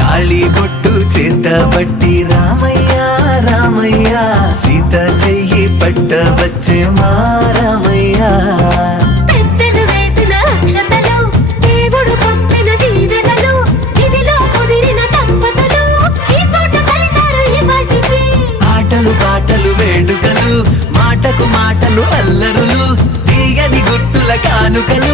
తాళి బొట్టు చేతబట్టి రామయ్య రామయ్య సీత చెయ్యి పట్ట వచ్చే మా రామయ్య పెద్దలు వేసిన అక్షతలు దేవుడు పంపిన దీవెనలు ఇవిలో కుదిరిన దంపతులు ఈ చోట కలిసారు ఈ మాటికి ఆటలు పాటలు వేడుకలు మాటకు మాటలు అల్లరులు తీయని గుట్టుల కానుకలు